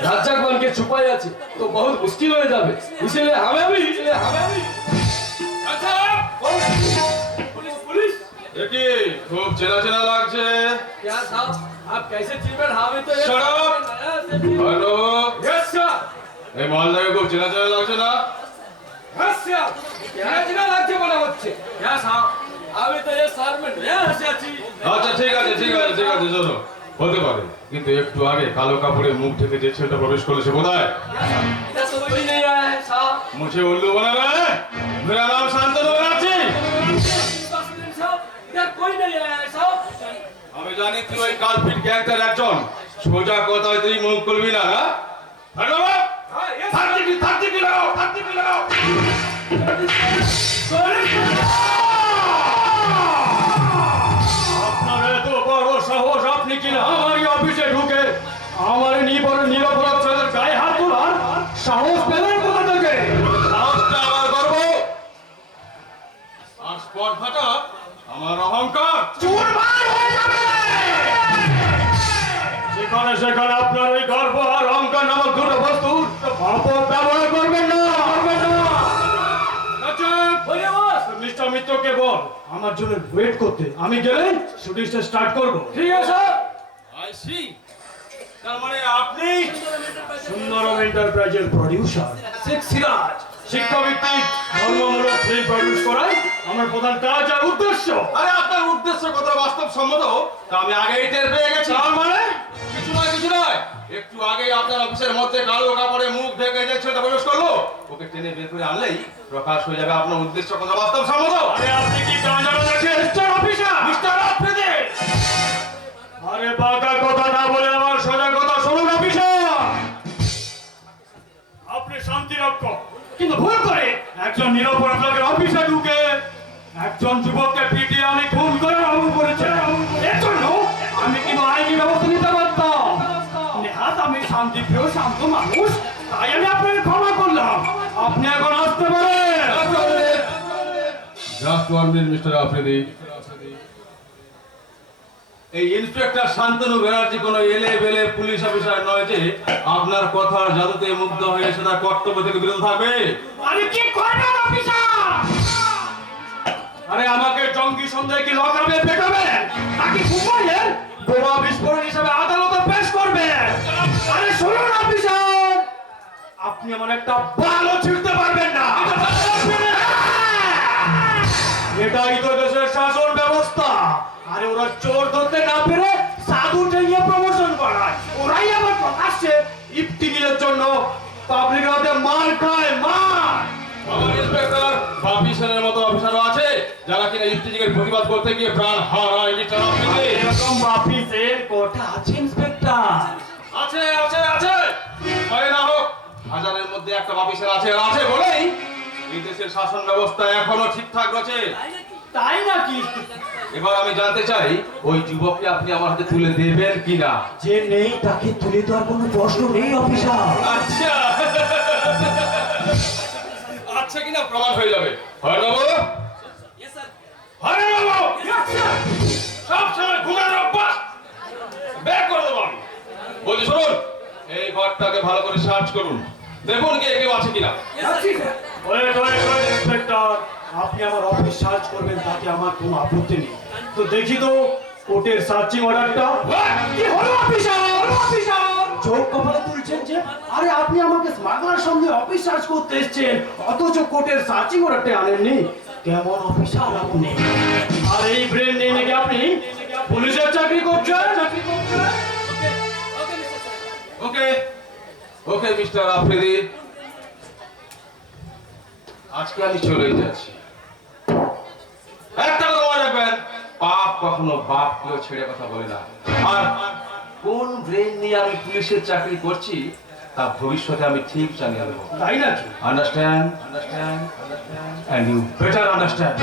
राजाक बन के छुपाए আছে तो बहुत मुश्किल हो जाए इसलिए हमें भी अच्छा पुलिस पुलिस देखी खूब चेना चेना लागছে क्या साहब आप कैसे चिड़बेन हमें तो Shut up! Hello yes sir এই মালটাকে খুব চেনা চেনা লাগছে না यस सर क्या चिड़ा লাগছে বলা হচ্ছে क्या साहब हमें तो ये सर में नया हंसी আচ্ছা ঠিক আছে চলো বলতে পারে কিন্তু একটু আগে কালো কাপড়ে মুখ ঢেকে যে ছেলেটা প্রবেশ করেছে কোথায় इधर तो कोई नहीं आया है साहब मुझे उल्लू बना रहा है मेरा नाम शांतनु बनर्जी साहब इधर कोई नहीं आया है साहब আমি জানি তুই ওই কালপিট গ্যাংটার একজন সোজা কথায় তুই মুখ খুলবি না হ্যাঁ হ্যালো हां यस থার্টি কি লাগাও আপনার এত বড় সাহস আপনি কি না আমার অফিসে ঢুকে আমার নিরপরাধ ছেলেদের গায়ে হাত তোলার সাহস পেলেন কোথা থেকে সাহসটা আমার গর্ব আর স্পর্ধাটা আমার অহংকার চুরমার হয়ে যাবে সেখানে আপনার ওই গর্ব আর অহংকার নামক দুটো বস্তু অপব্যবহার করবেন না बोलिए बॉस মিস্টার মিত্রকে বল আমার জন্য ওয়েট করতে আমি গেলে শুটিংটা স্টার্ট করব ठीक है सर আই সি তার মানে আপনি সুন্দরম এন্টারপ্রাইজের প্রোডিউসার सिक्स सिराज শিক্ষাভিত্তিক ধর্মমূলক ফিল্ম প্রডিউস করাই আমার প্রধান কাজ আর উদ্দেশ্য আরে আপনার উদ্দেশ্য কত বাস্তবসম্মত তা আমি আগেই টের পেয়ে গেছি তার মানে কিছু নয় একটু আগেই আপনার অফিসের মধ্যে কালো কাপড়ে মুখ ঢেকে যে ছেলেটা প্রবেশ করলো ওকে টেনে বের করে আনলেই প্রকাশ হয়ে যাবে আপনার উদ্দেশ্য কত বাস্তবসম্মত আরে আপনি কি গাঁজা রাখছেন মিস্টার অফিসার আরে বাঁকা কথা না বলে আমার সোজা কথা শুনুন অফিসার আপনি শান্তি রক্ষক কিন্তু ভুল করে একজন নিরপরাধ লোকের অফিসে ঢুকে একজন যুবককে পিটিয়ে আমি খুন করে অমর করেছে এর জন্য আমি কিন্তু আইনি ব্যবস্থা নিতে পারতাম নেহাত আমি শান্তিপ্রিয় শান্ত মানুষ তাই আমি আপনাকে ক্ষমা করলাম আপনি এখন আসতে পারেন জাস্ট 1 মিনিট মিস্টার আফ্রিদি এই ইন্সপেক্টর শান্তনু ব্যানার্জি কোনো এলে বেলে পুলিশ অফিসার নয় যে আপনার কথার জাদুতে মুগ্ধ হয়ে সেটা কর্তব্য থেকে বিরত থাকবে আরে কি করবেন অফিসার আরে আমাকে জঙ্গি সন্দেহে কি লকাবে পেটাবে নাকি মুম্বাইয়ে বোমা বিস্ফোরণ হিসেবে আদালতে পেশ করবে আরে শুনুন অফিসার আপনি এমন একটা বালও ছিঁড়তে পারবেন না এটাই তো দেশের শাসন ব্যবস্থা আরে ওরা চোর ধরতে না পেরে সাধু ঠেঙিয়ে প্রমোশন করায় ওরাই আবার প্রকাশ্যে ইফতিকিরের জন্য পাবলিকের হাতে মার খায় মার আমার ইন্সপেক্টর বাপিসের মতো অফিসারও আছে যারা কিনা ইফতিকিরের প্রতিবাদ করতে গিয়ে প্রাণ হারায় মিস্টার অফিসে এরকম বাপিসের কোটা আছে ইন্সপেক্টর আছে হয় না হোক হাজারের মধ্যে একটা বাপিসের আছে বলেই এই দেশের শাসন ব্যবস্থা এখনো ঠিকঠাক রয়েছে তাই নাকি এবার আমি জানতে চাই ওই যুবককে আপনি আমার হাতে তুলে দেবেন কিনা যে নেই তাকে তুলে দেওয়ার কোনো প্রশ্ন নেই অফিসার আচ্ছা কিনা প্রমাণ হয়ে যাবে হয় বাবু यस सर হয় বাবু সব সময় ঘুমের অভ্যাস বের করে দেবো আমি বলছি শুনুন এই ঘরটাকে ভালো করে সার্চ করুন দেখুন কি কেউ আছে কিনা ওয়েট ইন্সপেক্টর আপনি আমার অফিস সার্চ করবেন তাতে আমার কোনো আপত্তি নেই তো দেখি তো কোর্টের সার্চিং অর্ডারটা কি হলো অফিসার চোখ কপালে তুলছেন যে আরে আপনি আমাকে স্মাগলার সঙ্গে অফিস সার্চ করতে এসেছেন অথচ কোর্টের সার্চিং অর্ডারটা আনেননি কেমন অফিসার আপনি আর এই ব্রেন নিয়ে নাকি আপনি পুলিশের চাকরি করছেন ওকে মিস্টার আফ্রিদি আজকে আমি চলে যাচ্ছি একটা কথা মনে রাখবেন পাপ কখনো বাপ কেউ ছেড়ে কথা বলে না আর কোন ব্রেন নিয়ে আমি পুলিশের চাকরি করছি তা ভবিষ্যতে আমি ঠিক জানিয়ে দেবো তাই নাকি understand and you better understand